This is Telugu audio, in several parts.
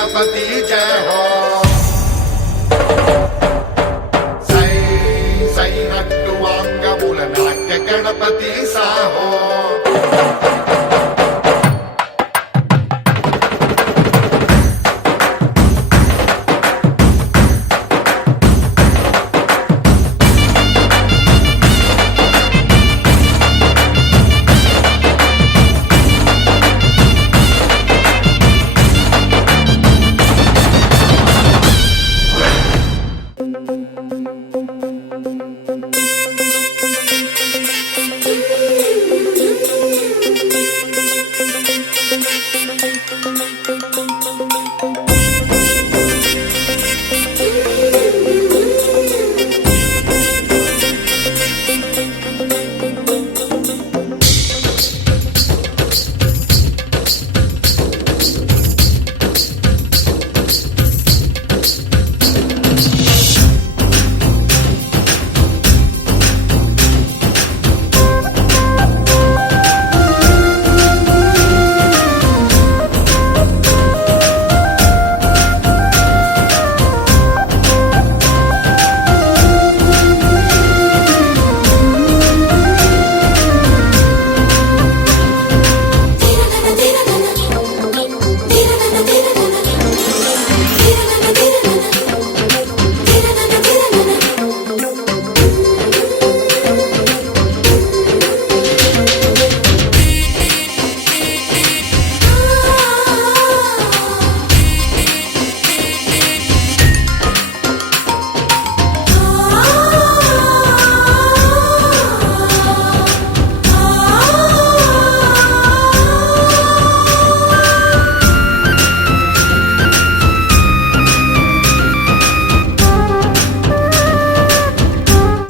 गणपति जय हो सै सै नट्टुवांगमूल नाट्य गणपति साहो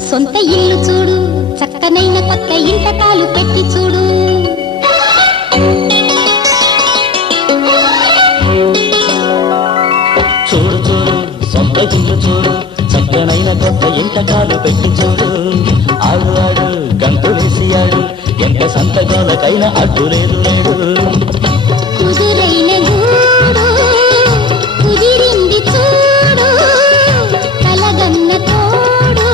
సొంత ఇల్లు చూడు చక్కనైన కొత్త ఇంటకాలు పెట్టి చూడు చూడు చూడు సొంత ఇల్లు చూడు చక్కనైన కొత్త ఇంటకాలు పెట్టి చూడు ఆడు ఆడు గంతులేసి ఆడు ఎంత సంతకాలకైనా అడ్డు లేదు లేడు కుదురైన గూడు కుదిరింది చూడు కలగన్న తోడు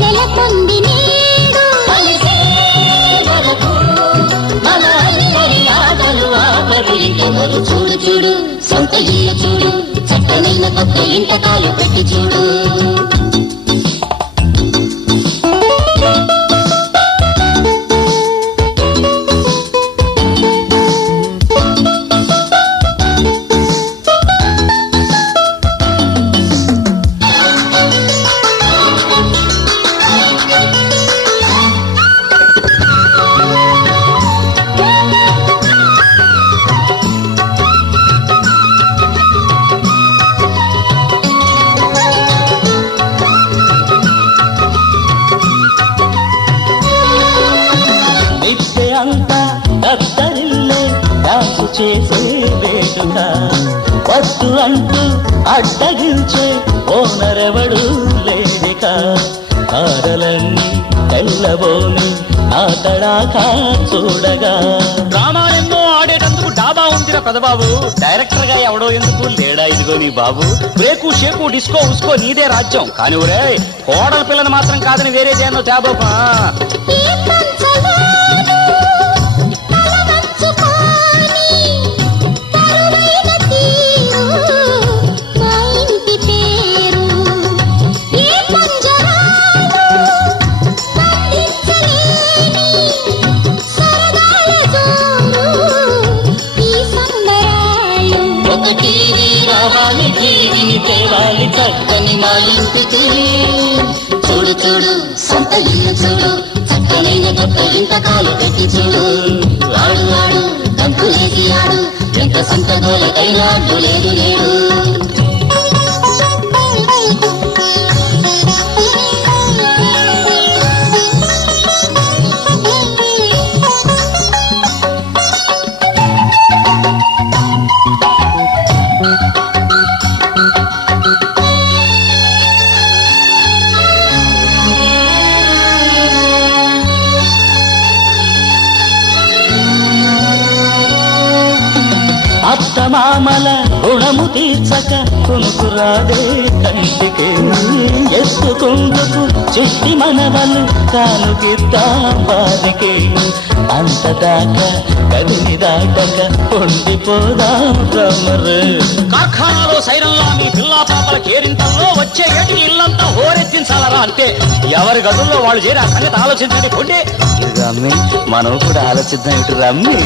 నెలకొంది నేడు మన అందరి ఆటలు ఆటలు ఇంకెవరు చూడు చూడు సొంత ఇల్లు చూడు చక్కనైన కొత్త ఇంటకాలు పెట్టి చూడు దత్తరిల్లే డాన్సు చేసే వేడుక వద్దు అంటూ అడ్డగించే ఓనరెవడు లేడిక తారలన్నీ తెల్లబోని నా తడాకా చూడగా డ్రామాలెన్నో ఆడేటందుకు డాబా ఉందిరా పెదబాబు డైరెక్టర్ గా ఎవడో ఎందుకు లేడా ఇదిగో నీ బాబు బ్రేకు షేకు డిస్కో ఉస్కో నీదే రాజ్యం కానీ ఒరే కోడల పిల్లని మాత్రం కాదని వేరేదేనో తేబోపా తేవాలి చక్కని మా ఇంటికి చూడు చూడు సొంత ఇల్లు చూడు చక్కనైన కొత్త ఇంతకాలు పెట్టి చూడు ఆడు ఆడు దంపులేసి ఆడు ఎంత సొంత గోలకైనా అడ్డు లేదు లేడు అత్తమామల గుణము తీర్చక కొనుకురాదే కంటికి ఎత్తుకుందుకు చుట్టి మనవలు కానుకిద్దాం వారికి అంతదాకా కదిలి దాటక ఉండిపోదాం రమ్మరు. కార్ఖానాలో సైరంలా మీ పిల్లా పాపల కేరింతల్లో వచ్చే ఏటికి ఇల్లంతా హోరెత్తించాలరా అంటే ఎవరి గదుల్లో వాళ్ళు చేరి ఆ సంగతి ఆలోచించండి కొండే. రమ్మి మనం కూడా ఆలోచిద్దాం ఇటు రమ్మి.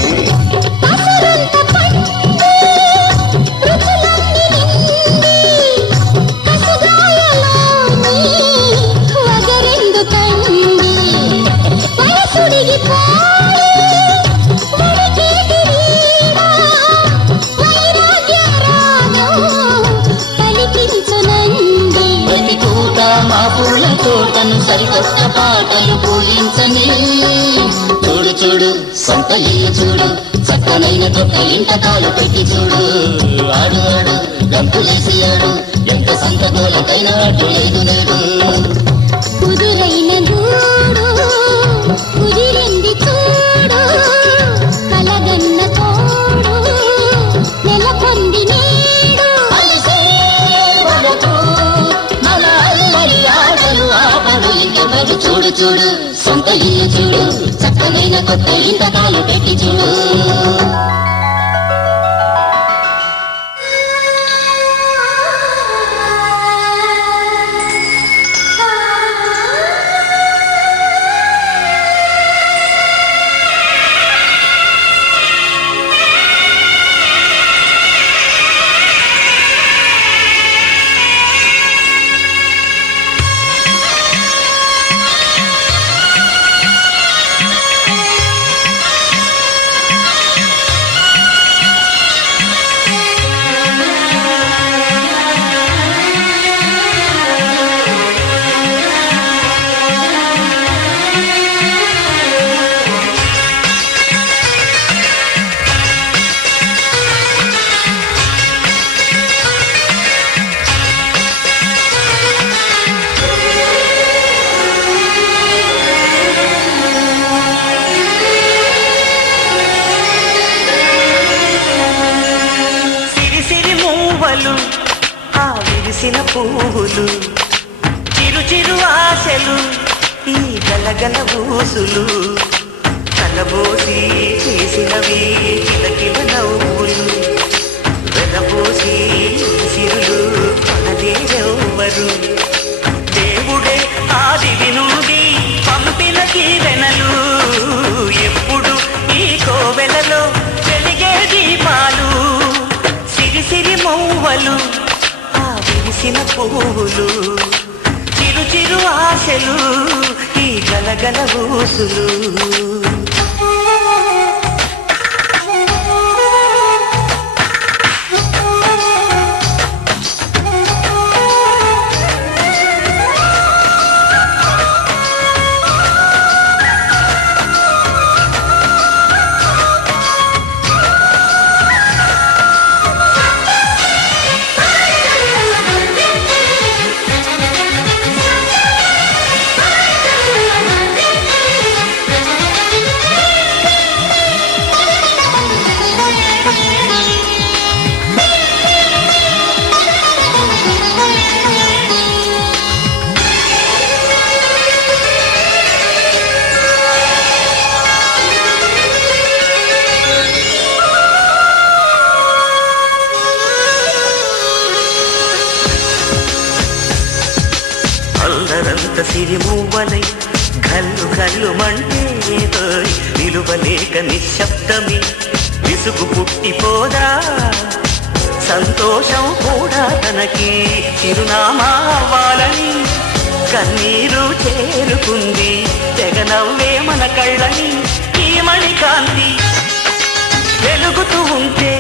ప్రతి పూట మా పూల తోటను సరికొత్త పాటలు పూజించని చూడు చూడు సొంత ఇల్లు చూడు చక్కనైన తొక్క ఇంట కాలు పెట్టి చూడు ఆడు ఆడు గంతులేసి ఆడు ఎంత సంతోలకైనా అడ్డు లేదు నేడు కుదురైన గూడు కుదిరింది చూడు కలగన్న తోడు నెలకొంది నేడు అలసే వరకు మన అల్లరి ఆటలు ఆటలు ఇంకెవరు చూడు చూడు సొంత ఇల్లు చూడు చక్కనైన కొత్త ఇంట కాలు పెట్టి చూడు. ఆ విరిసిన పువ్వులు చిరు చిరు ఆశలు ఈ గలగల ఊసులు కలబోసి చేసినవి కిలకిల నవ్వులు వెలబోసి సిరులు కొనలేరెవ్వరు దేవుడే ఆదివి నుండి పంపిన దీవెనలు ఎప్పుడు ఈ కోవెలలో వెలిగే దీపాలు సిరి సిరి మౌవలు ఆ విరిసిన పువ్వులు చిరు చిరు ఆశలు ఈ గలగల ఊసులు అల్లరంత సిరిమూవలై గల్లు గల్లు మంటే నిలువలేక నిశ్శబ్దమి విసుగు పుట్టిపోదా సంతోషం కూడా తనకి చిరునామా అవ్వాలని కన్నీరు చేరుకుంది తెగ నవ్వే మన కళ్ళని ఈ మణికాంతి వెలుగుతూ ఉంటే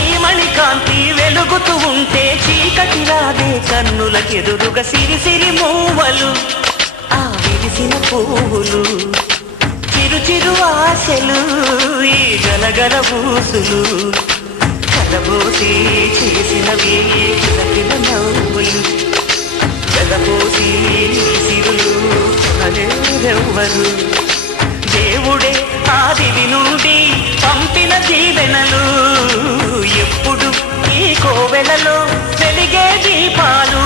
ఈ మణికాంతి వెలుగుతూ ఉంటే చీకటి రాదే కన్నులకెదురుగా సిరి సిరి మూవలు ఆ విరిసిన పువ్వులు చిరు చిరు ఆశలు ఈ గలగల ఊసులు కలబోసి చేసినవి కిలకిల నవ్వులు జలబోసి సిరులు కొనలేరెవ్వరు దేవుడే ఆదివి నుండి పంపిన దీవెనలు కళ్ళలో వెలిగే దీపాలు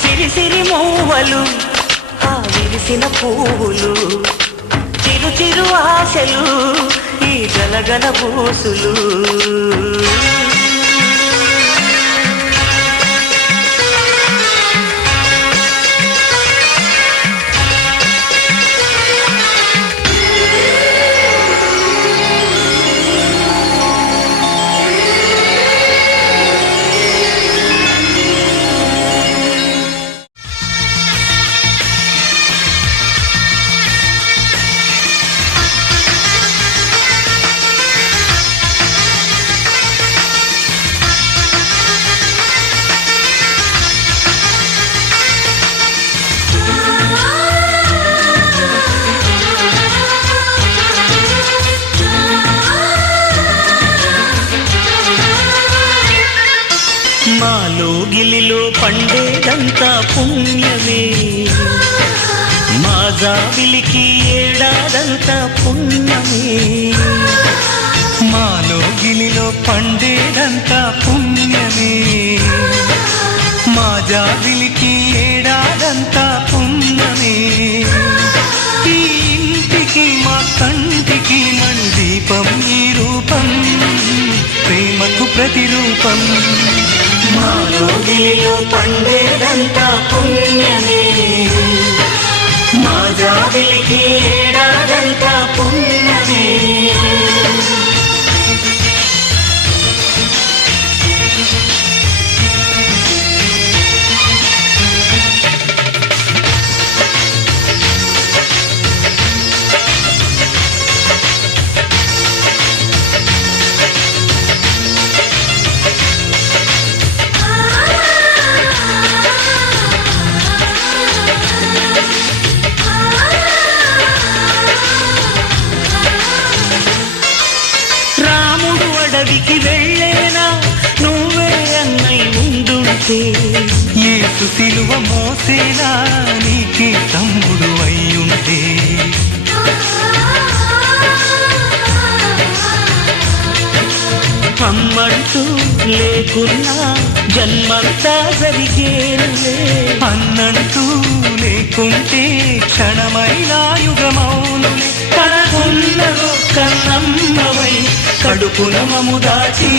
సిరి సిరి మూవలు ఆ విరిసిన పువ్వులు చిరు చిరు ఆశలు ఈ గలగల పూసులు మాలో గిలిలో పండేదంతా పుణ్యమే మా జాబిలికి ఏడాదంతా పుణ్యమే మాలో గిలిలో పండేదంతా పుణ్యమే మా జాబిలికి ఏడాదంతా పుణ్యమే ఈ ఇంటికి మా కంటికి మణి దీపం ఈ రూపం ప్రేమకు ప్రతిరూపం మాలో గిలిలో పండేదంతా పుణ్యమే మా జాబిలికి ఏడాదంతా పుణ్యమే అడవికి వెళ్ళేనా నువ్వే అన్నై ఉండుంటే యేసు సిలువ మోసేనా నీకే తమ్ముడు అయ్యుంటే అమ్మంటూ లేకున్నా జన్మంతా జరిగేనులే అన్నంటూ లేకుంటే క్షణమైనా యుగమౌనులే కనకున్నదో కన్నమ్మవై కడుపున మము దాచి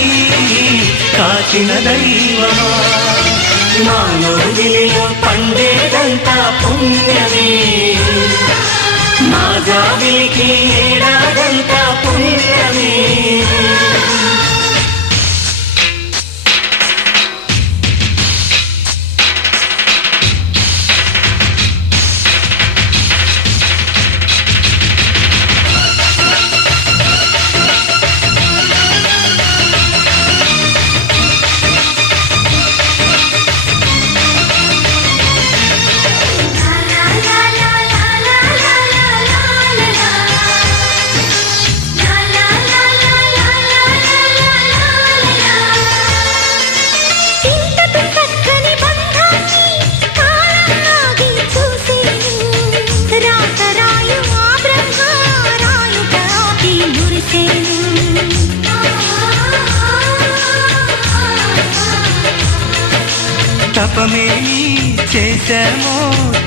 కాచిన దైవమా మాలో గిలిలో పండేదంతా పుణ్యమే మా జాబిలికి ఏడాదంతా పుణ్యమే తపమేమి చేశామో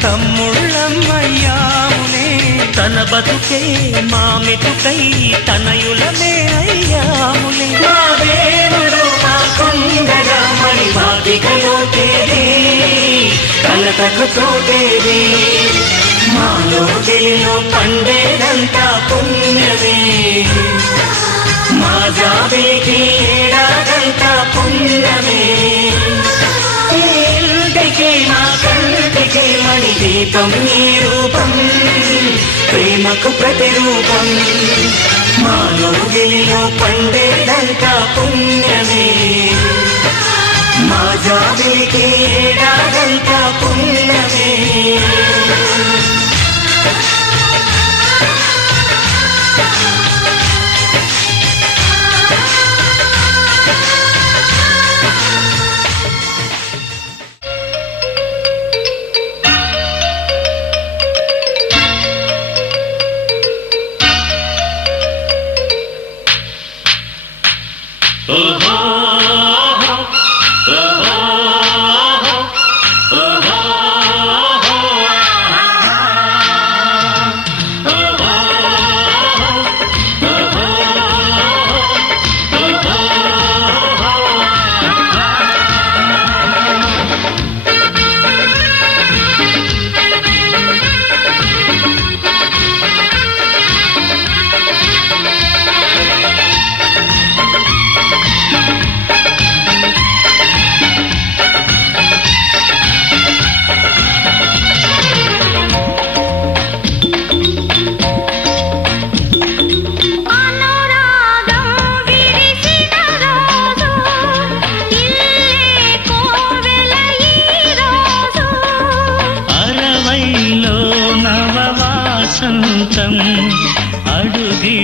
తమ్ముళ్ళమ్మయ్యాములే తన బతుకే మా మెతుకై తనయులమే అయ్యాములే మా దేవుడు మా కొండగా మణి మాదిగలో తేరే కలతకు చోటేది మాలో గిలిలో పండేదంతా పుణ్యమే మా జాబిలికి ఏడాదంతా పుణ్యమే ఇంటికి మా కంటికి మణి దీపం ఈ రూపం ప్రేమకు ప్రతిరూపం మాలో గిలిలో పండేదంతా పుణ్యమే మా జాబిలికి ఏడాదంతా పుణ్యమే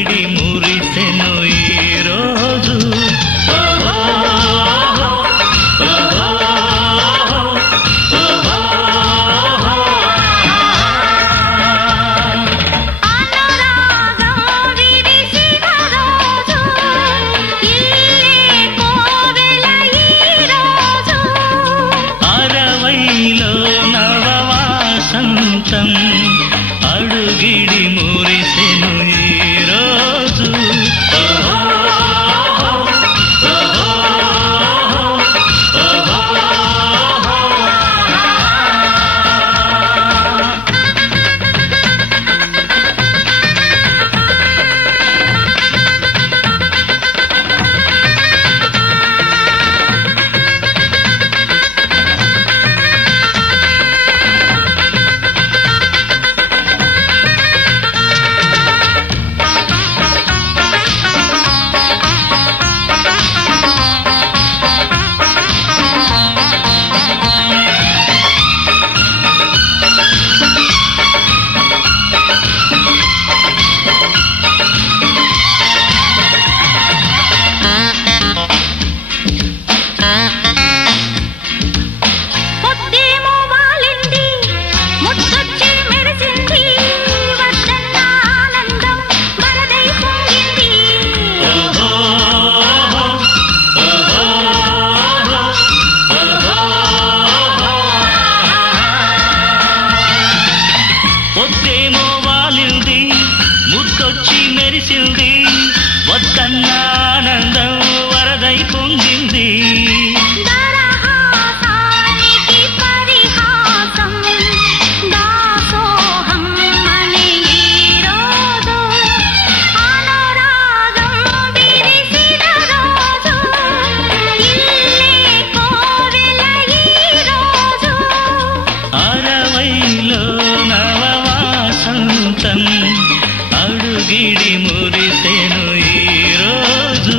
అడుగిడి మురిసెను ఈ రోజు అరవైలో నవవాసంతం అడుగిడి మురిసెను ఈ రోజు పొద్దేమో వాలింది ముద్దొచ్చి మెరిసింది వద్దన్న ఆనందం వరదై పొంగింది అరవైలో నవవాసంతం అడుగిడి మురిసెను ఈ రోజు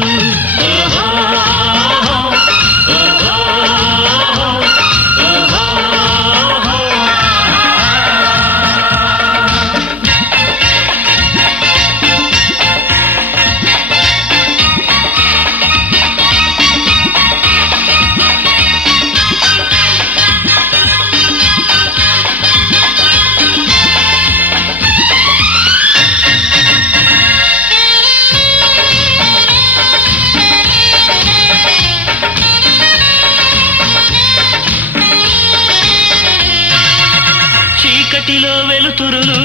చీకటిలో వెలుతురును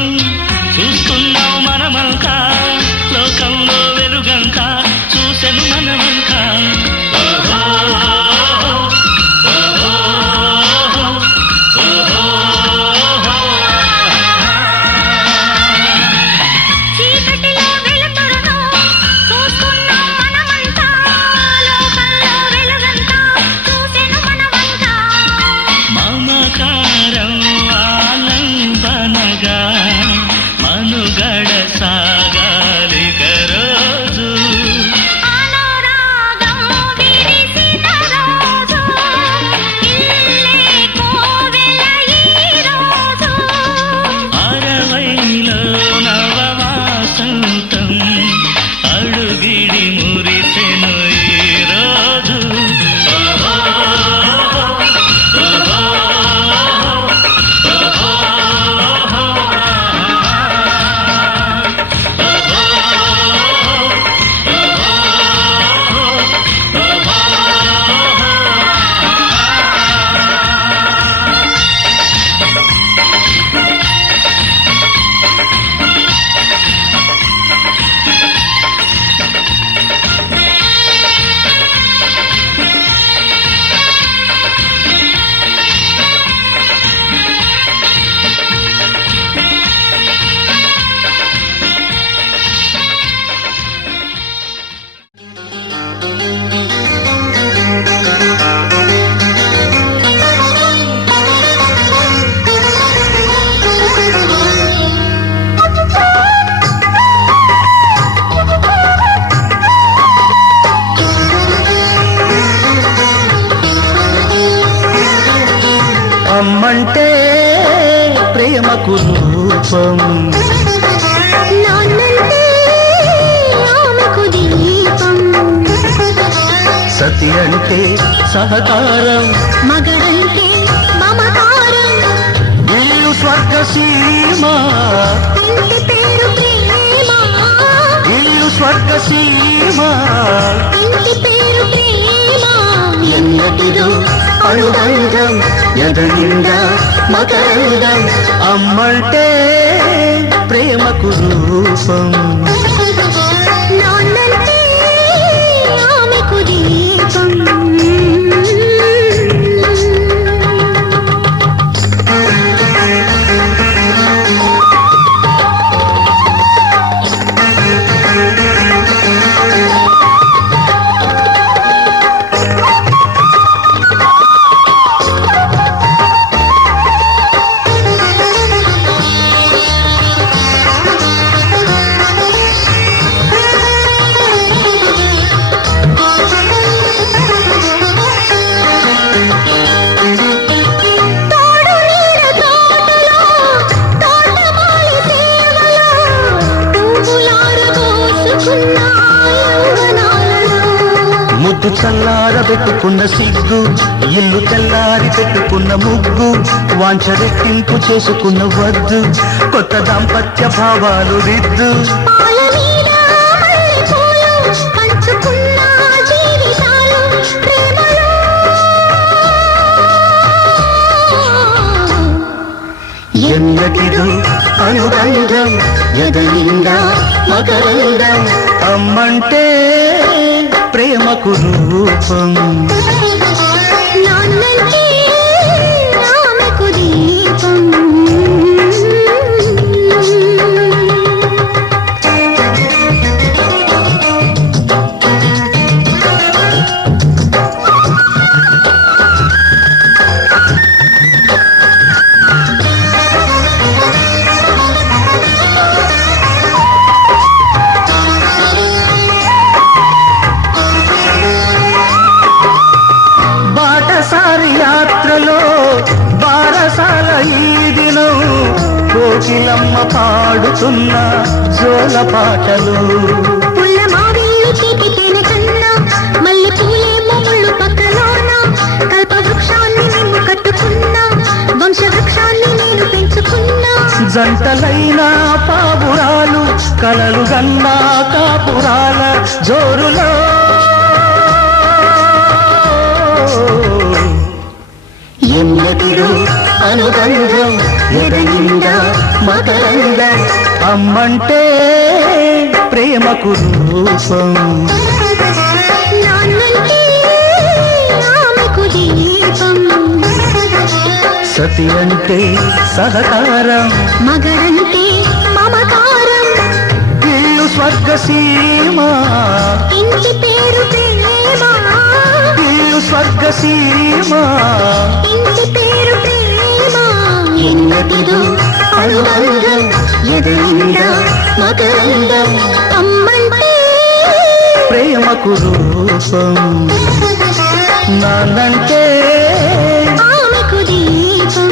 చూస్తున్నాం మనమంతా లోకంలో వెలుగంతా చూసెను మనమంతా మమకారం ఆలంబనగా మనుగడ సాగాలిక రోజు అరవైలో నవవాసంతం అడుగిడి మురిసెను ఈ రోజు అమ్మంటే ప్రేమకు రూపం నాన్నంటే సతియంటే సహకారం మగడంటే మమకారం ఇల్లు స్వర్గ సీమ ఇంటి పేరు ప్రేమ ఇల్లు స్వర్గ సీమ ఇంటి పేరు ప్రేమ ఎన్నటిదో అనుబంధం ఎదనిండా మకరందం అమ్మంటే ప్రేమకు రూపం నాన్నంటే ఆమెకు దీపం ముద్దు చల్లార పెట్టుకున్న సిగ్గు ఇల్లు తెల్లారి పెట్టుకున్న ముగ్గు వాంఛ రెట్టింపు చేసుకున్న వద్దు కొత్త దాంపత్య భావాలు రిద్దు ఎన్నటిదో అనుబంధం ఎదనిండా మకరందం అమ్మంటే ప్రేమకు రూపం నాన్నంటే ఆమెకు దీపం కోకిలమ్మ పాడుతున్న జోల పాటలు పుల్ల మావిల్లు తీపితేన కన్నా మల్లె పూలేమో ముళ్ళు పక్కలోన కల్ప వృక్షాన్ని నిన్ను కట్టుకున్నా వంశ వృక్షాన్ని నేను పెంచుకున్నా జంటలైన పావురాలు కలలు గన్నా కాపురాల జోరులో ఎన్నటిదో అనుబంధం ఎదనిండా మకరందం అమ్మంటే ప్రేమకు రూపం నాన్నంటే ఆమెకు దీపం సతి అంటే సహకారం మగడంటే మమకారం ఇల్లు స్వర్గ సీమ ఇంటి పేరు ప్రేమ ఇల్లు స్వర్గ సీమ ఇంటి పేరు ప్రేమ ఎన్నటిదో అనుబంధం ఎదనిండా మకరందం అమ్మంటే ప్రేమకు రూపం నాన్నంటే ఆమెకు దీపం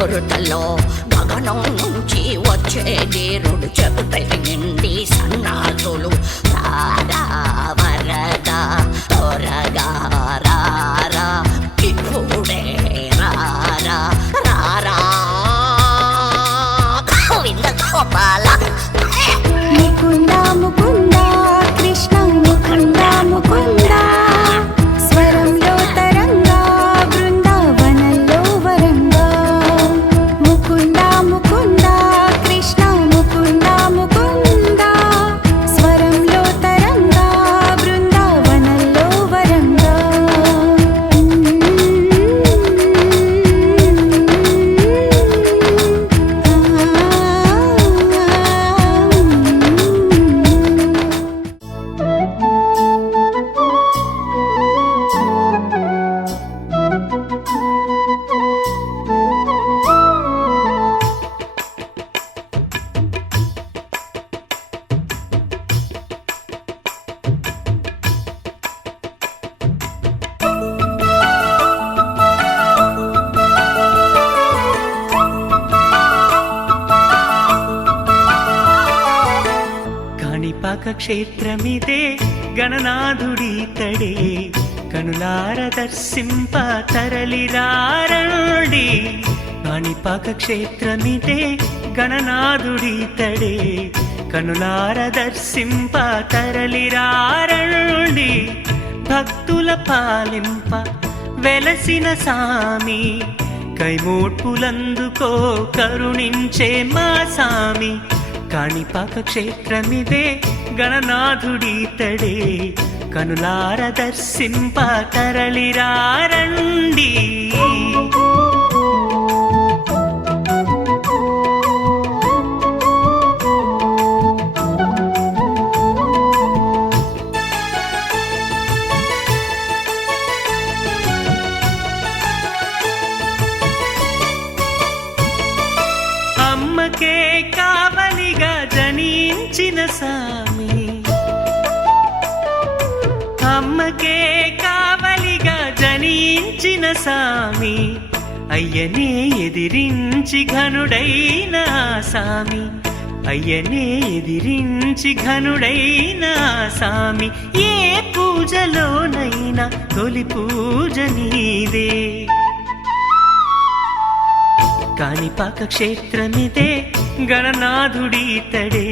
అమృతలో గగనం నుంచి వచ్చే నీరుడు చెబుతే నిండి సన్నాసులు రారా వరగా త్వరగా రారా ఇప్పుడే రారా రారా గోవింద గోపాల ముకుంద ముకుంద కృష్ణ ముకుంద ముకుంద స్వరంలో తరంగా బృందావనంలో వరంగా ముకుంద ముకుంద కృష్ణ ముకుంద ముకుంద స్వరంలో తరంగా బృందావనంలో వరంగా కాణిపాక క్షేత్రమిదే గణనాథుడీతడే కనులార దర్శింప తరలిరారండి కాణిపాక క్షేత్రమిదే గణనాథుడీతడే కనులార దర్శింప తరలిరారండి భక్తుల పాలింప వెలసిన సామి కైమోడ్పులందుకో కరుణించే మా సామి కాణిపాక క్షేత్రమిదే గణనాథుడీతడే కనులార దర్శింప తరలిరారండి అమ్మకే కావలిగా జనించిన సామి అమ్మకే కావలిగా జనించిన సామి అయ్యనే ఎదిరించి ఘనుడైన సామి అయ్యనే ఎదిరించి ఘనుడైన సామి ఏ పూజలోనైనా తొలి పూజ నీదే కాణిపాక క్షేత్రమిదే గణనాథుడీతడే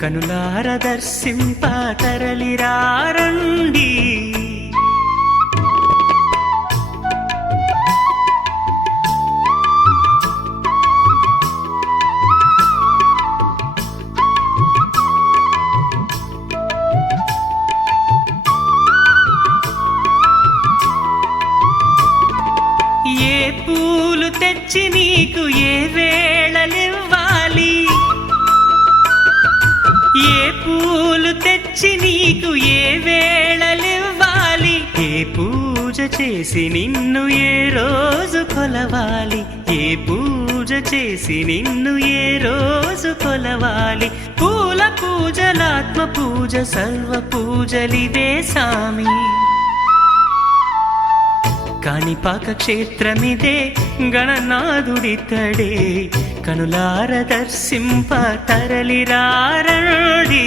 కనులార దర్శింప తరలిరారండి ఏ పూలు తెచ్చి నీకు ఏ వేళలివ్వాలి ఏ పూలు తెచ్చి నీకు ఏ వేళలివ్వాలి ఏ పూజ చేసి నిన్ను ఏ రోజు కొలవాలి ఏ పూజ చేసి నిన్ను ఏ రోజు కొలవాలి పూల పూజలాత్మ పూజ సర్వ పూజలిదే సామి కాణిపాక క్షేత్రమిదే గణనాథుడితడే కనులార దర్శింప తరలిరారండి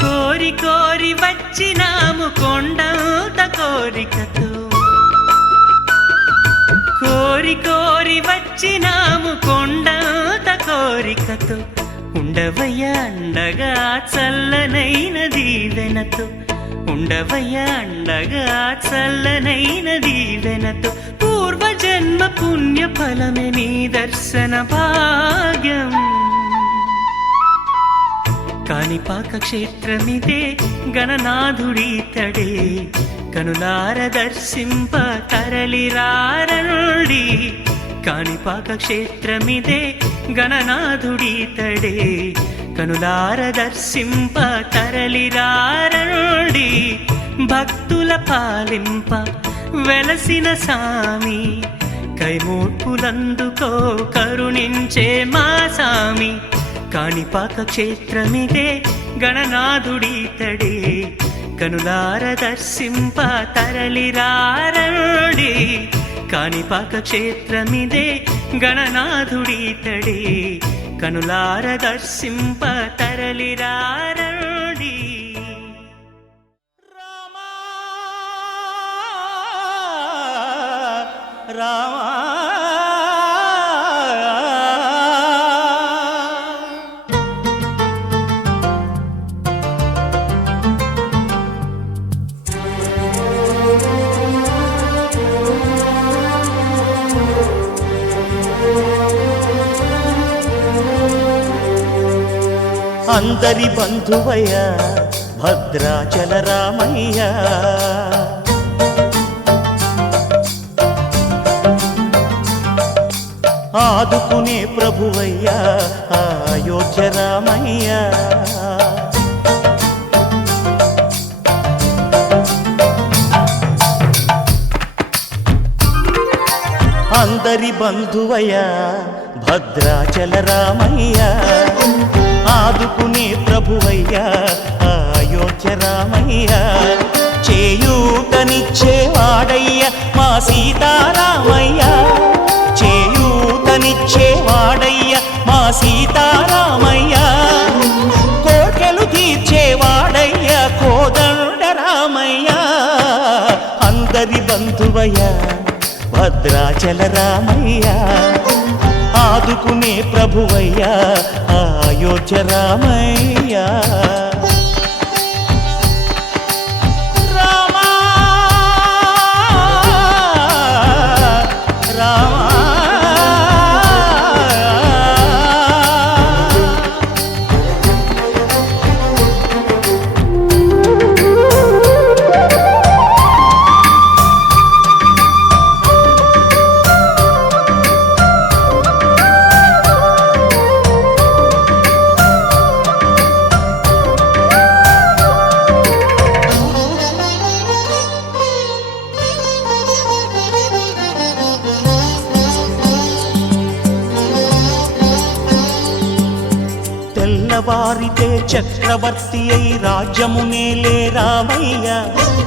కోరి కోరి వచ్చినాము కొండంత కోరికతో కోరి కోరి వచ్చినాము కొండంత కోరికతో ఉండవయ్య అండగా చల్లనైన దీవెనతో ఉండవయ్య అండగా చల్లనైన దీవెనతో పూర్వజన్మ పుణ్య ఫలమే నీ దర్శన భాగ్యం కాణిపాక క్షేత్రమిదే గణనాథుడీతడే కనులార దర్శింప తరలిరారండి కాణిపాక క్షేత్రమిదే గణనాథుడీతడే కనులార దర్శింప తరలిరారండి భక్తుల పాలింప వెలసిన సామి కైమూర్పులందుకో కరుణించే మా సామి కాణిపాక క్షేత్రమిదే గణనాథుడీతడే కనులార దర్శింప తరలిరారండి కాణిపాక క్షేత్రమిదే గణనాథుడీతడే కనులార దర్శింప తరలిరారండి రామా అందరి బంధువయ్య భద్రాచల రామయ్య ఆదుకునే ప్రభువయ్యా అయోధ్య రామయ్య అందరి బంధువయ్యా భద్రాచల రామయ్య ఆదుకునే ప్రభువయ్యా అయోధ్య రామయ్య చేయూతనిచ్చేవాడయ్య మా సీతారామయ్య చేయూతనిచ్చేవాడయ్య మా సీతారామయ్య కోర్కెలు తీర్చేవాడయ్య కోదండ రామయ్య అందరి బంధువయ్య భద్రాచల రామయ్య ఆదుకునే ప్రభువయ్యా అయోధ్య రామయ్య తెల్లవారితే చక్రవర్తి అయి రాజ్యమునేలే రామయ్య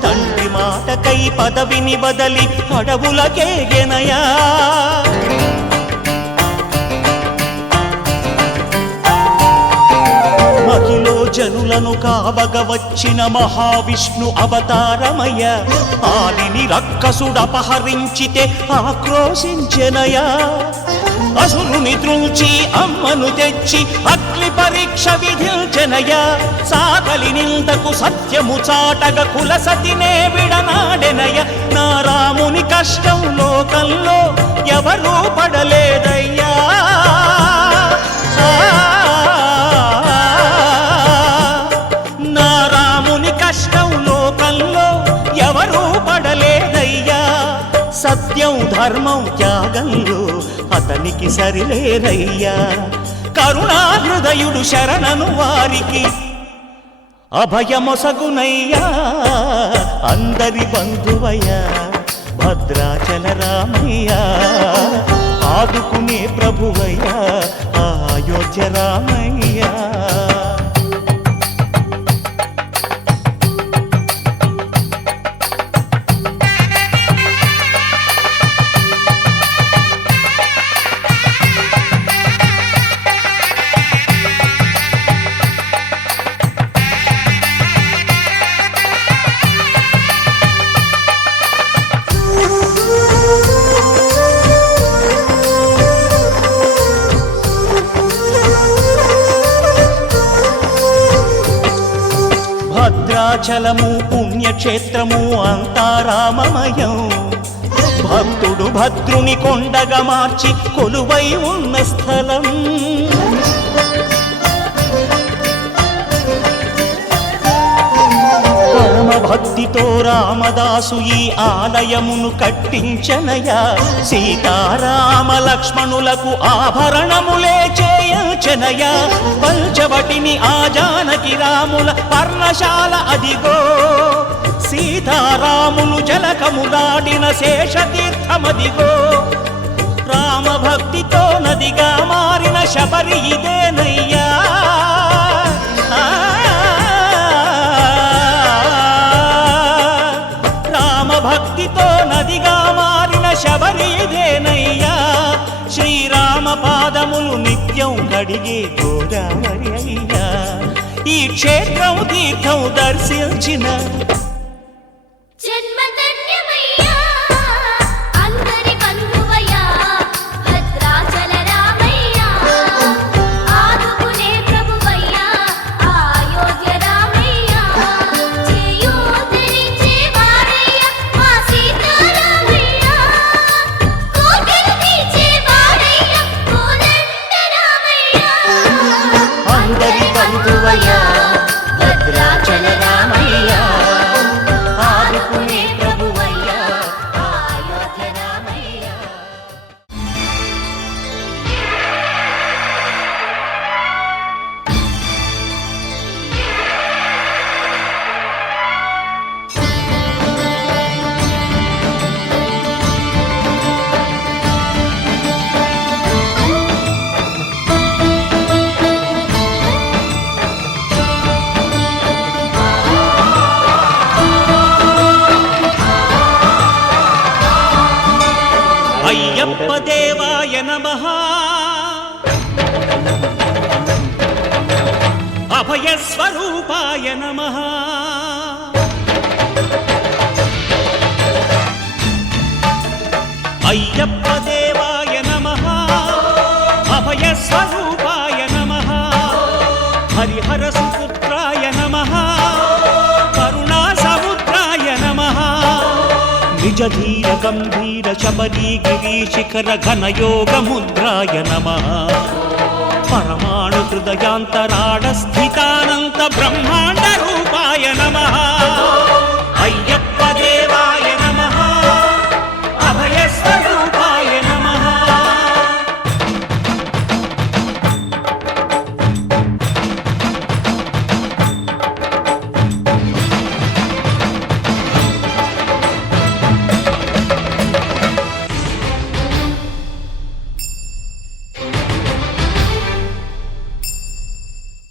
తండ్రి మాటకై పదవిని బదలి అడవులకేగెనయా మహిలో జనులను కావగ వచ్చిన మహావిష్ణు అవతారమయ్య ఆలిని రక్కసుడపహరించితే ఆక్రోశించెనయా అసురుని త్రుంచి అమ్మను తెచ్చి అగ్ని పరీక్ష విధించెనయా సాకలి నిందకు సత్యము చాటగ కులసతినే విడనాడెనయ నా రాముని కష్టం లోకంలో ఎవరూ పడలేదయ్యా నా రాముని కష్టం లోకంలో ఎవరూ పడలేదయ్యా సత్యం ధర్మం త్యాగంలో అతనికి సరిలేరయ్యా కరుణా హృదయుడు శరణను వారికి అభయమొసగునయ్యా అందరి బంధువయ్యా భద్రాచల రామయ్య ఆదుకునే ప్రభువయ్యా అయోధ్య రామయ్య భద్రాచలము పుణ్యక్షేత్రము అంతా రామమయం భక్తుడు భద్రుని కొండగా మార్చి కొలువై ఉన్న స్థలం పరమ భక్తితో రామదాసు ఈ ఆలయమును కట్టించనయా సీతారామ లక్ష్మణులకు ఆభరణములే చేయించనయా పంచవటిని ఆ జానకి రాముల పర్ణశాల అదిగో సీతారాములు జలకములాడిన శేషతీర్థమదిగో రామభక్తితో నదిగా మారిన శబరి ఇదేనయ్యా రామభక్తితో నదిగా మారిన శబరి ఇదేనయ్యా శ్రీరామ పాదములు నిత్యం కడిగే గోదావరి అయ్యా ఈ క్షేత్రం తీర్థం దర్శించిన జన్మధన్యమయ్యా అందరి బంధువయ్యా భద్రాచల రామయ్యా ఆదుకునే ప్రభువయ్యా అయోధ్య రామయ్యా చేయూతనిచ్చే వారయ్యా మా సీతారామయ్యా కోటలు తీర్చే వారయ్యా కోదండ రామయ్యా అందరి బంధువయ్యా భద్రాచల రామయ్యా ఆదుకునే ప్రభువయ్యా అయోధ్య రామయ్యా అయ్యప్ప దేవాయ నమః అభయ స్వరూపాయ నమః అయ్యప్ప దేవాయ నమః అభయ స్వరూపాయ నమః హరిహర సుపుత్రాయ నమః కరుణా సముద్రాయ నమః నిజ ధీర గంభీర శబరీ గిరీ శిఖర ఘన యోగ ముద్రాయ నమః పరమాణు హృదయాంతరాడ స్థితానంత బ్రహ్మాండ రూపాయ నమః అయ్యప్ప దేవాయ నమః అభయ స్వరూపాయ నమః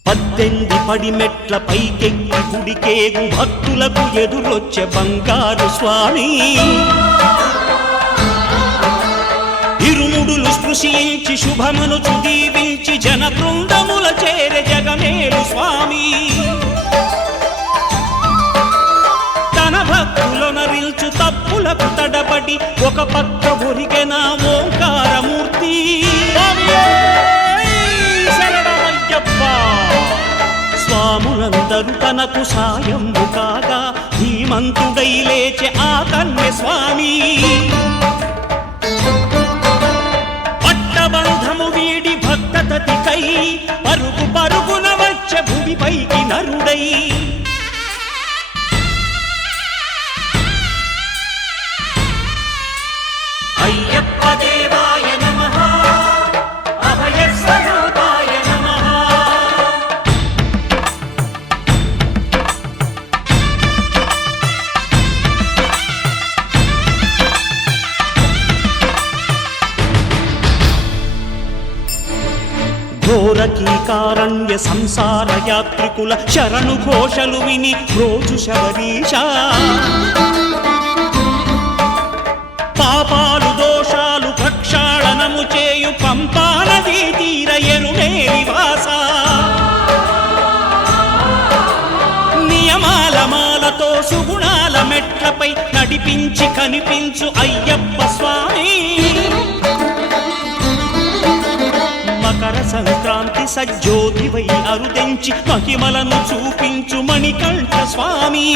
పద్దెంది పడిమెట్ల పైకెక్కి గుడికేగు భక్తులకు ఎదురొచ్చే బంగారు స్వామి ఇరుముడులు స్పృశించి శుభమును చుదీవించి జన బృందముల చేరె జగమేలు స్వామి తన భక్తులొనరిల్చు తప్పులకు తడబడి ఒక పక్క ఒరిగెన ఓంకారమూర్తి స్వాములందరూ తనకు సాయము కాగా ధీమంతుడై లేచె ఆ కన్య స్వామి పట్టబంధము వీడి భక్తతతికై పరుగు పరుగున వచ్చే భూమిపైకి నరుడై అయ్యప్ప దేవాయ నమః అభయ స్వరూపాయ నమః ఘోరకీకారణ్య సంసార యాత్రికుల శరణు ఘోషలు విని రోజు శబరీష పాపాలు దోషాలు ప్రక్షాళనము చేయు పంపానదీ తీర ఎరుమే నివాస నియమాల మాలతో సుగుణాల మెట్లపై నడిపించి కనిపించు అయ్యప్ప స్వామి మకర సంక్రాంతి సజ్జోతివై అరుదెంచి మహిమలను చూపించు మణికంఠ స్వామి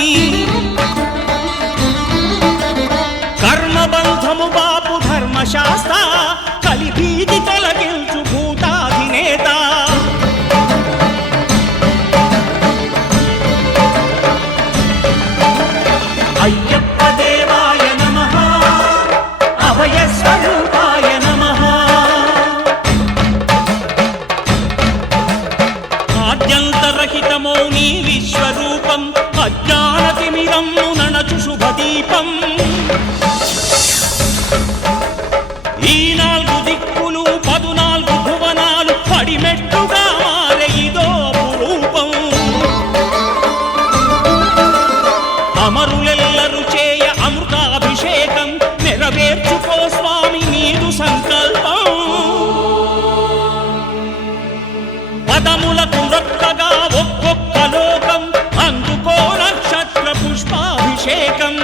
కర్మబంధము బాపు ధర్మశాస్త్ర కలిభీతి తొలగించు భూతాధినేత అయ్యప్ప దేవాయ నమః అభయ స్వరూపాయ నమః ఆద్యంతరహితమో నీ విశ్వరూపం అజ్ఞానతిమిరము నణ దీపం ఈ 4 దిక్కులు 14 భువనాలు పడిమెట్టుగా మారే ఇదో రూపం అమరులెల్లరు చేయ అమృతాభిషేకం నెరవేర్చుకో స్వామి నీదు సంకల్పం పదములకు రొక్కగా ఒక్కొక్క లోకం అందుకో నక్షత్ర పుష్పాభిషేకం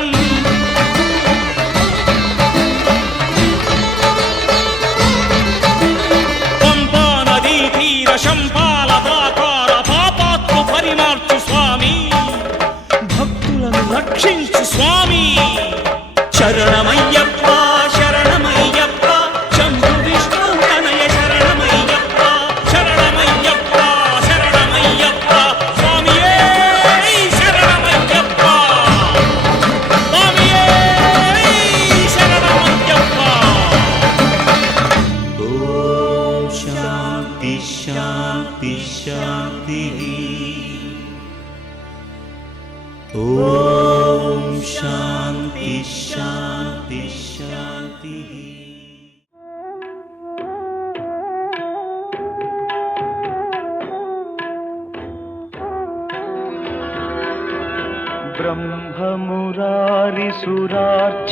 పంపా నదీ తీర శంపాల దాకార పాపాత్మ పరిమార్చు స్వామి భక్తులను రక్షించు స్వామి శరణమయ్యప్ప శరణమయ్యప్ప శంభు విష్ణు తనయ శరణమయ్యప్ప శరణమయ్యప్ప శరణమయ్యప్ప స్వామియే శరణమయ్యప్ప స్వామియే శరణమయ్యప్ప ఓం శాంతి శాంతి శాంతి ఓం శాంతి శాంతి శాంతి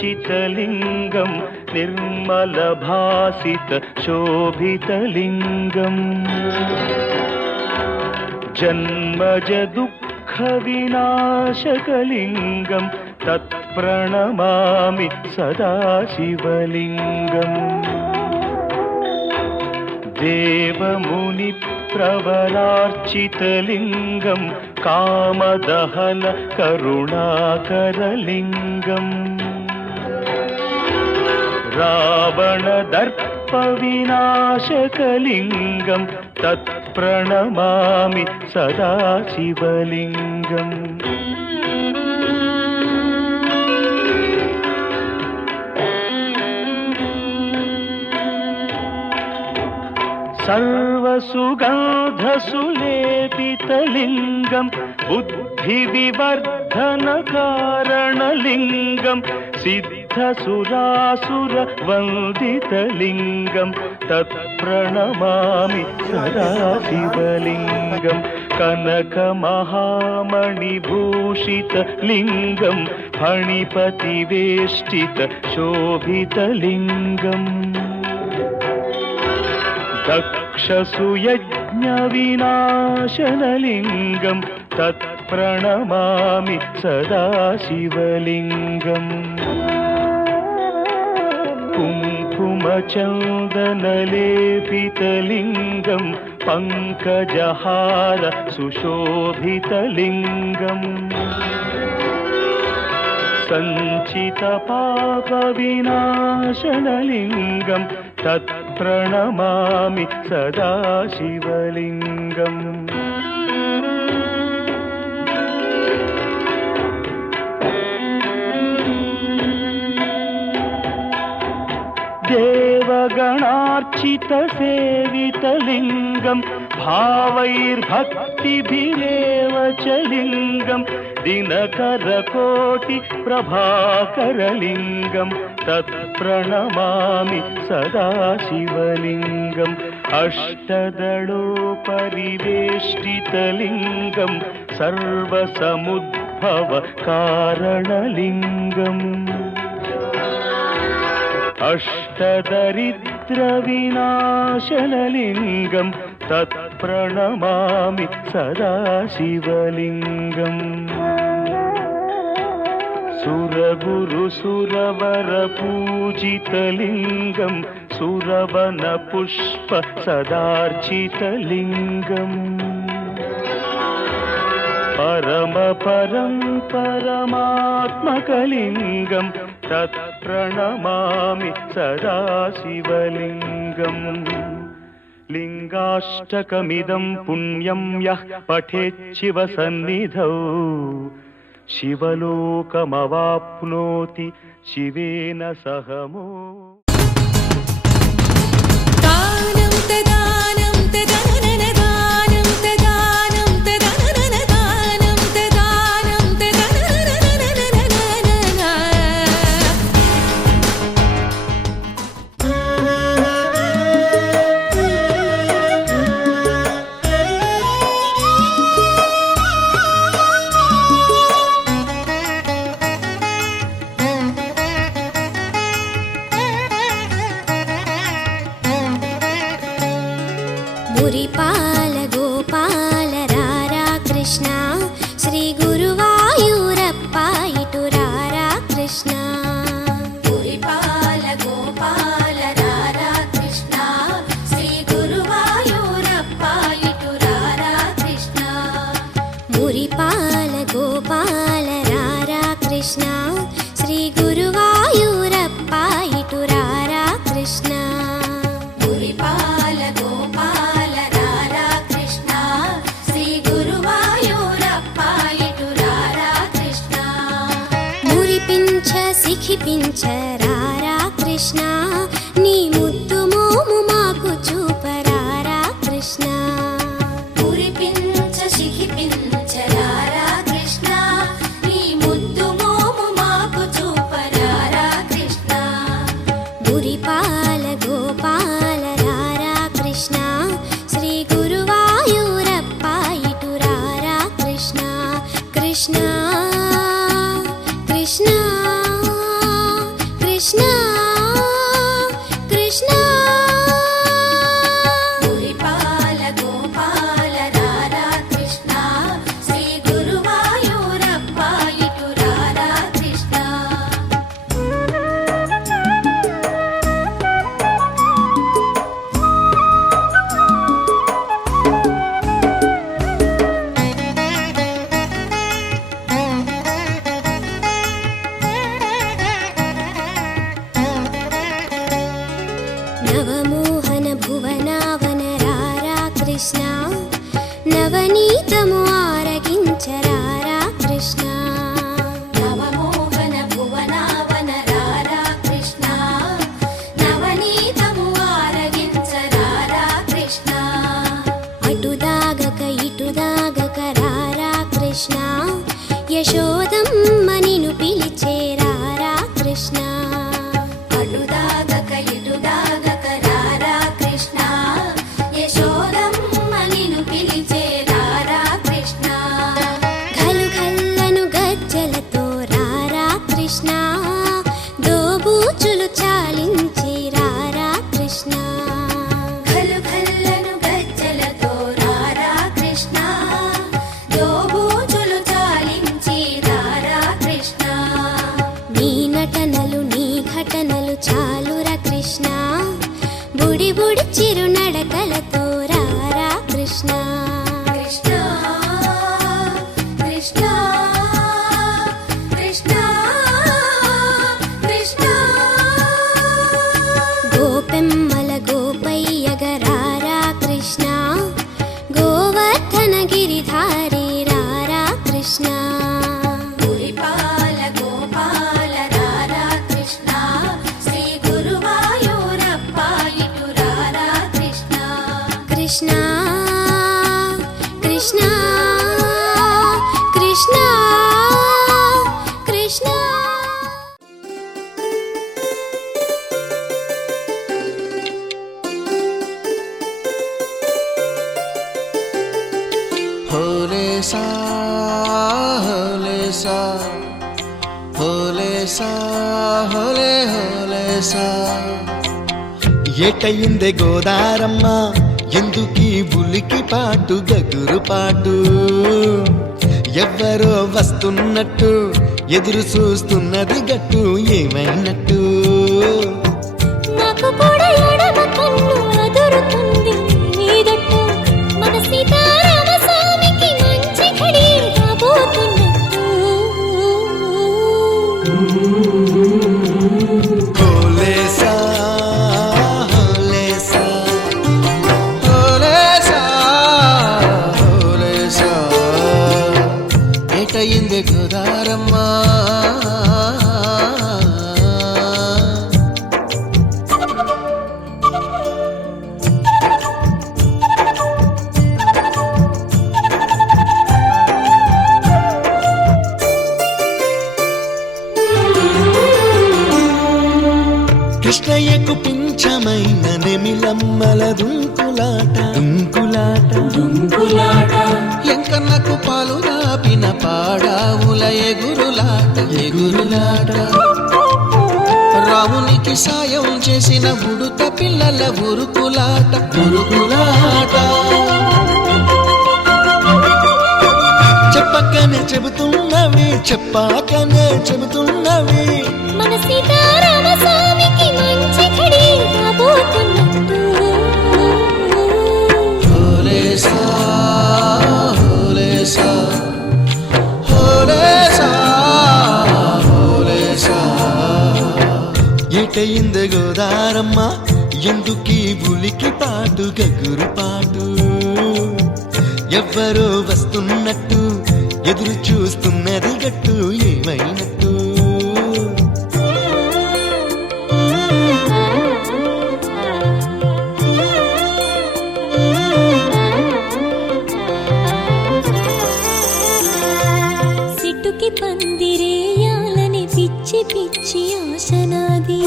ब्रह्ममुरारिसुरार्चितलिङ्गं निर्मलभासितशोभितलिङ्गम् जन्मजदुःखविनाशकलिङ्गं तत्प्रणमामि सदा शिवलिङ्गम् देवमुनिप्रवरार्चितलिङ्गं कामदहन करुणाकरलिङ्गम् रावणदर्पविनाशकलिङ्गं तत्प्रणमामि सदा शिवलिङ्गम् सर्वसुगन्धसुलेपितलिङ्गं बुद्धिविवर्धनकारणलिङ्गं सिद्धसुरासुरवन्दितलिङ्गं तत्प्रणमामि सदा शिवलिङ्गं कनकमहामणिभूषितलिङ्गं फणिपतिवेष्टितशोभितलिङ्गम् दक्षसुयज्ञविनाशनलिङ्गं तत्प्रणमामि सदा शिवलिङ्गम् कुङ्कुमचन्दनलेपितलिङ्गं पङ्कजहार सुशोभितलिङ्गम् सञ्चितपापविनाशनलिङ्गं तत्प्रणमामि सदा शिवलिङ्गम् देवगणार्चितसेवितलिङ्गं भावैर्भक्तिभिरेव च लिङ्गं दिनकरकोटिप्रभाकरलिङ्गं तत्प्रणमामि सदा शिवलिङ्गम् अष्टदलोपरिवेष्टितलिङ्गं सर्वसमुद्भवकारणलिङ्गम् अष्टदरिद्रविनाशनलिङ्गं तत्प्रणमामि सदा शिवलिङ्गम् सुरगुरुसुरवरपूजितलिङ्गं सुरवनपुष्प सदार्चितलिङ्गम् परमात्मकलिङ्गं तत्प्रणमामि सदा शिवलिङ्गम् लिङ्गाष्टकमिदं पुण्यं यः पठेच्छिवसन्निधौ शिवलोकमवाप्नोति शिवेन सह मो మురిపాల గోపాల రారా కృష్ణ శ్రీ గురువాయూరప్ప ఇటు రారా కృష్ణ మురిపాల గోపాల రారా కృష్ణ శ్రీ గురువాయూరప్ప ఇటు రారా కృష్ణ మురిపించ సిఖిపించ రారా కృష్ణ నీ ముద్దు మోము మాకు చూపరారా కృష్ణ మురిపించ సిఖిపించ రారా కృష్ణ నీ ముద్దు మోము మాకు చూపరారా కృష్ణ మురిపాల గోపాల రారా కృష్ణ శ్రీ గురువాయూరప్ప ఇటు రారా కృష్ణ కృష్ణ కృష్ణ కృష్ణ కృష్ణ మురిపాల గోపాల రారా కృష్ణ శ్రీ గురువాయూరప్ప ఇటు రారా కృష్ణ నవమోహన భువనావన రారా కృష్ణ నవనీతము ఆరగించరారా కృష్ణ నవమోహన భువనావన రారా కృష్ణ నవనీతము ఆరగించరారా కృష్ణ అటుదాగక ఇటుదాగక రారా కృష్ణ యశోదమ్మ నిన్ను పిలిచేరారా కృష్ణ అటుదాగక ఇటుదాగక రారా కృష్ణ యశోదమ్మ నిన్ను పిలిచేరారా కృష్ణ ఘలు ఘల్లను గజ్జలతో రారా కృష్ణ దోబూచులు చాలించి రారా కృష్ణ ఘలు ఘల్లను గజ్జలతో రారా కృష్ణ దోబూచులు చాలించి రారా కృష్ణ నీ నటనలు నీ ఘటనలు చాలురా కృష్ణ బుడి బుడి చిరు నడకలతో రారా కృష్ణ కృష్ణ కృష్ణ కృష్ణ కృష్ణ గోపెమ్మల గోపయ్యగరారా కృష్ణ గోవర్ధన గిరిధారి రారా కృష్ణ మురిపాల గోపాల రారా కృష్ణ శ్రీ గురువాయూరప్ప ఇటు రారా కృష్ణ కృష్ణ కృష్ణ కృష్ణ కృష్ణ హోలే సా హోలే సా హోలే సా హోలే హోలే సా ఏటయిందే గోదారమ్మ ఎందుకీ బులికి పాటు గగురు పాటు ఎవ్వరో వస్తున్నట్టు ఎదురు చూస్తున్నది గట్టు ఏమైనట్టు నాకు కూడా ఎడమ కన్ను అదురుతుంది నీదట్టు మన సీతారామ స్వామికి మంచి ఘడి రాబోతున్నట్టు హోలే సా హోలే సా హోలే సా హోలే సా ఏటయిందే గోదారమ్మ కృష్ణయ్యకు పింఛమైన నెమిలమ్మల దుంకులాట దుంకులాట దుంకులాట ఎంకన్నకు పాలు రాపిన పాడావుల ఎగురులాట ఎగురులాట రామునికి సాయం చేసిన ఉడుత పిల్లల ఉరుకులాట ఉరుకులాట చెప్పకనే చెబుతున్నవి చెప్పాకనే చెబుతున్నవి మన సీతారామ స్వామికి మంచి ఘడి రాబోతున్నట్టు హోలే సా హోలే సా లేటయింది గోదారమ్మ ఎందుకీ ఉలికి పాటు గగురు పాటు ఎవ్వరో వస్తున్నట్టు ఎదురు చూస్తున్నది గట్టు ఏమైనట్టు సిట్టుకి పందిరేయాలని పిచ్చి పిచ్చి ఆశనాది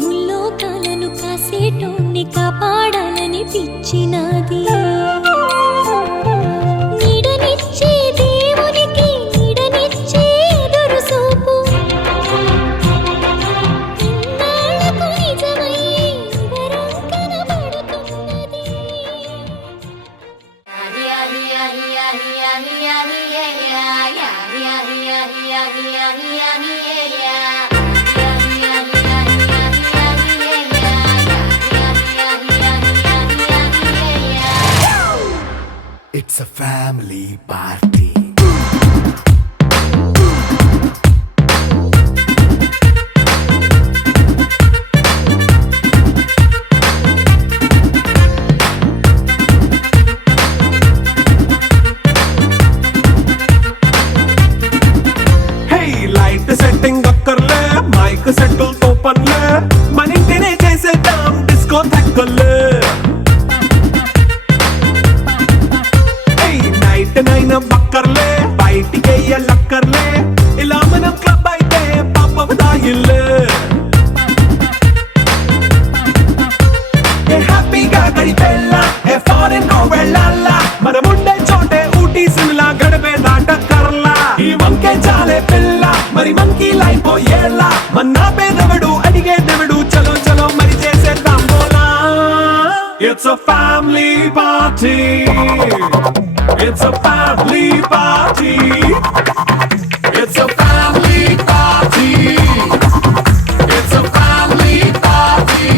ముల్లోకాలను కాసేటోన్ని కాపాడాలని పిచ్చినాది నీడనిచ్చే దేవునికి నీడనిచ్చే ఎదురు చూపు ఇన్నాళ్లకు నిజమై వరం కనబడుతున్నది It's a family party. Light setting అక్కర్లే మైక్ సెట్టు తో పనిలే మన ఇంటినే చేసేద్దాం డిస్కో తగ్గలే నైట్ నైన్ బక్కర్లే బయటికి వెయ్యలక్కర్లే ఇలా మనం క్లబ్ అయితే పాపం దాయిల్లే హ్యాపీగా గడిపెళ్ళా ఏ ఫారెన్ కో వెళ్ళాలా మనం ఉండే చోటే ఊటీ సిమ్లా గడిపే దాటక్కర్లా ఈ వంకే చాలే పిల్ల మరి మంకీ లైఫ్ ఏళ్ళ మన్నా పేదవడు అడిగే దేవుడు చలో చలో మరి చేసేద్దాం బోలా It's a family party. It's a family party. It's a family party. It's a family party.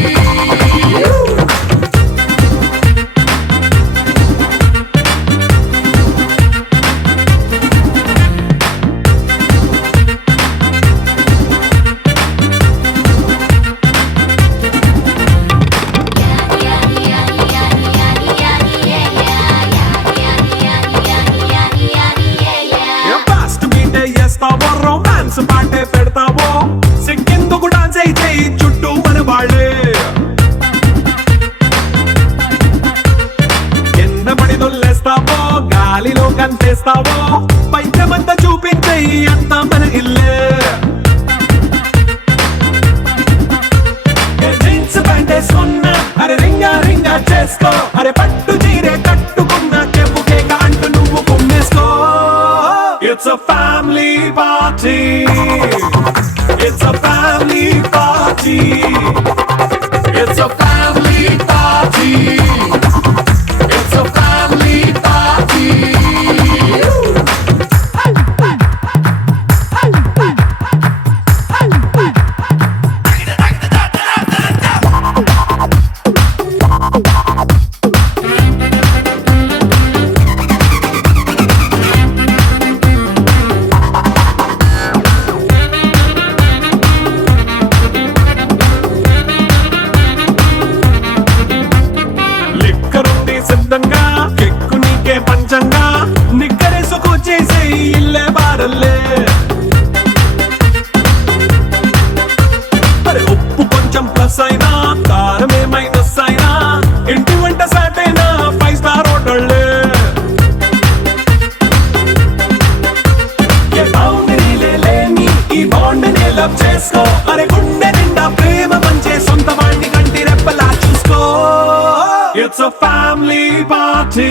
Romance పాటే పెడతావో సిగ్గెందుకు డాన్స్ అయితే చుట్టూ మన వాళ్ళే ఎన్న పడి దొల్లేస్తావో గాలిలో కంచేస్తావో పైద్యమంతా చూపించే అంతా మన ఇల్లే జీన్స్ ప్యాంటేసుకున్నా అరే రింగా రింగా చేసుకో అరే పట్టు చీరే కట్టుకున్న చెప్పుకే అంటూ నువ్వు కుమ్మేసుకో It's a family party. It's a family party. It's a family party. It's a family party. సిద్ధంగా కెక్కు నీకే పంచంగా నిక్కరేసుకు చేసే ఇల్లే బారల్లే మరి ఉప్పు కొంచెం ప్లస్ అయినా కారమే మైనస్ అయినా ఇంటి వంట సాట్ అయినా 5 స్టార్ హోటళ్ళే ఏ బౌండరీలే లేని ఈ బాండ్ ని లవ్ చేసుకో అరే గుండె నిండా ప్రేమ పంచే సొంత వాడిని కంటి రెప్పలా చూసుకో It's a family party.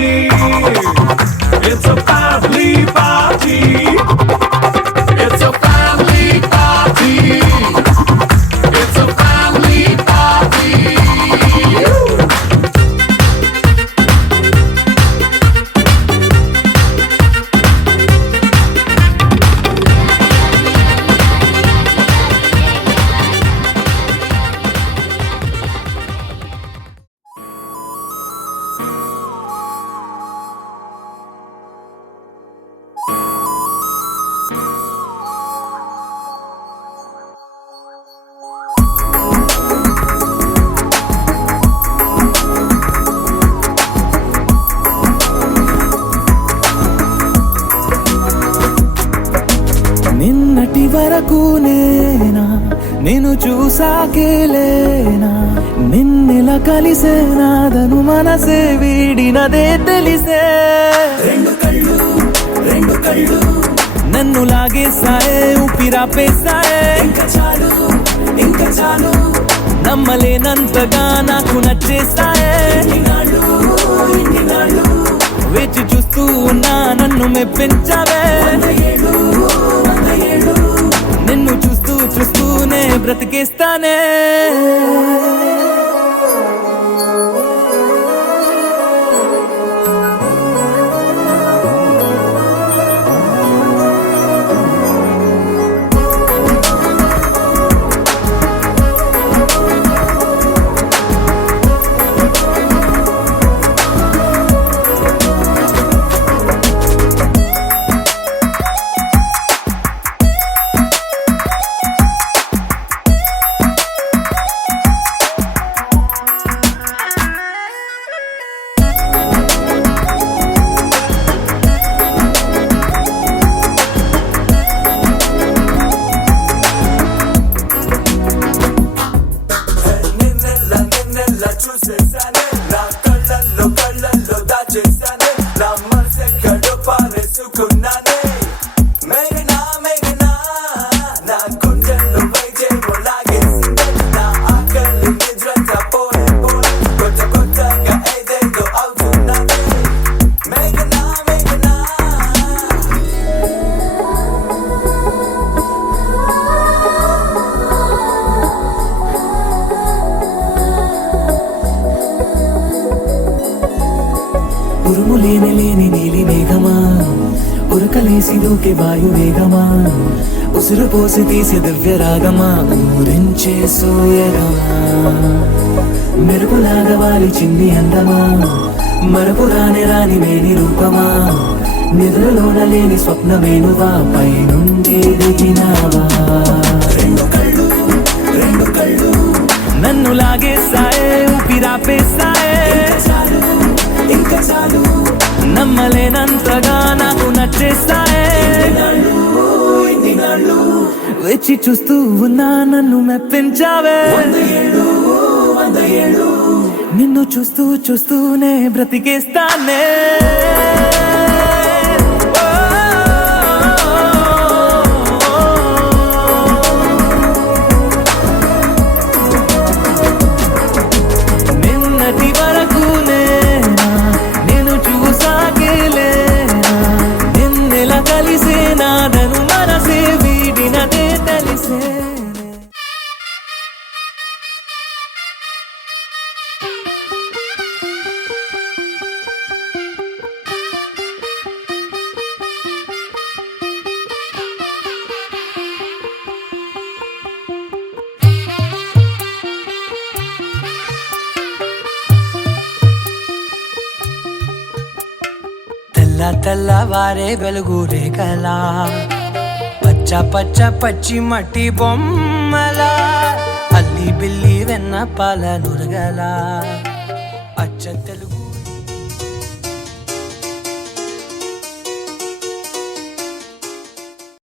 It's a family party. It's a family party. It's a family party. వరకు నేనా నేను చూసాకేలేనా నిన్నెలా కలిసేనాదను మనసే వీడినదే తెలిసే రెండు కళ్ళు నన్ను లాగేసాయే ఊపిరాపేసాయే ఇంకా చాలు నమ్మలేనంతగా నాకు నచ్చేసాయే వేచి చూస్తూ ఉన్నా నన్ను మెప్పించావే నిన్ను చూస్తూనే బ్రతికేస్తానే ఉరుములేని నీలి మేఘమా ఉరకలేసి దూకే వాయు వేగమా ఉసురు పోసి తీసే దివ్య రాగమా ఊరించే సూయగమా మెరుపులాగా వాలి చింది అందమా మరపు రాని మేని రూపమా నిద్రలోన లేని స్వప్నమేనువా పై నుండి దిగినావా రెండు కళ్ళు నన్ను లాగేసాయే ఊపిరాపేసాయే ఇంకా చాలు నమ్మలేనంతగా నాకు నచ్చేసాయే వేచి చూస్తూ ఉన్నా నన్ను మెప్పించావే నిన్ను చూస్తూనే బ్రతికేస్తానే నిన్నటి వరకు నేను చూసాకేలేనా నిన్నెలా కలిసేనాదను మనసే వీడినదే తెలిసే తెల్లవారే వెలుగు రేఖలా పచ్చ పచ్చి మట్టి బొమ్మలా అల్లి బిల్లి వెన్న పాల నురగలా అచ్చ తెలుగు